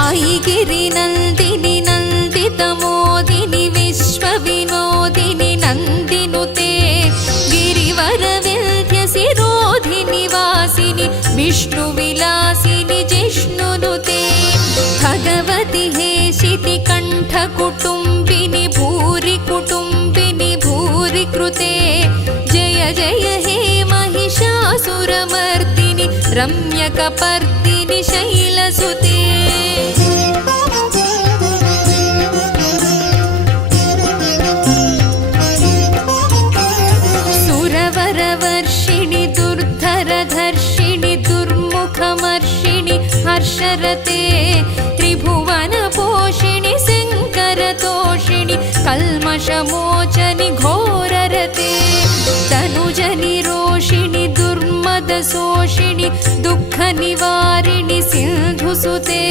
ऐगिरिनन्दिनि नन्दितमोदिनि विश्वविनोदिनि नन्दिनुते गिरिवरविन्ध्यसिरोधिनि वासिनि विष्णुविलासिनि जिष्णुनुते भगवति हेशिति कण्ठकुटुम्बिनि भूरि कुटुम्बिनि भूरि कृते जय जय हे महिषासुरमर्दिनि रम्यकपर्दिनि शैलसुते सुरवरवर्षिणि दुर्धरधर्षिणि दुर्मुखमर्षिणि हर्षरते त्रिभुवनपोषिणि शङ्करतोषिणि कल्मषमोचनि घोररते तनुजनिरोषिणि दुर्मदशोषिणि दुःखनिवारिणि सिन्धुसुते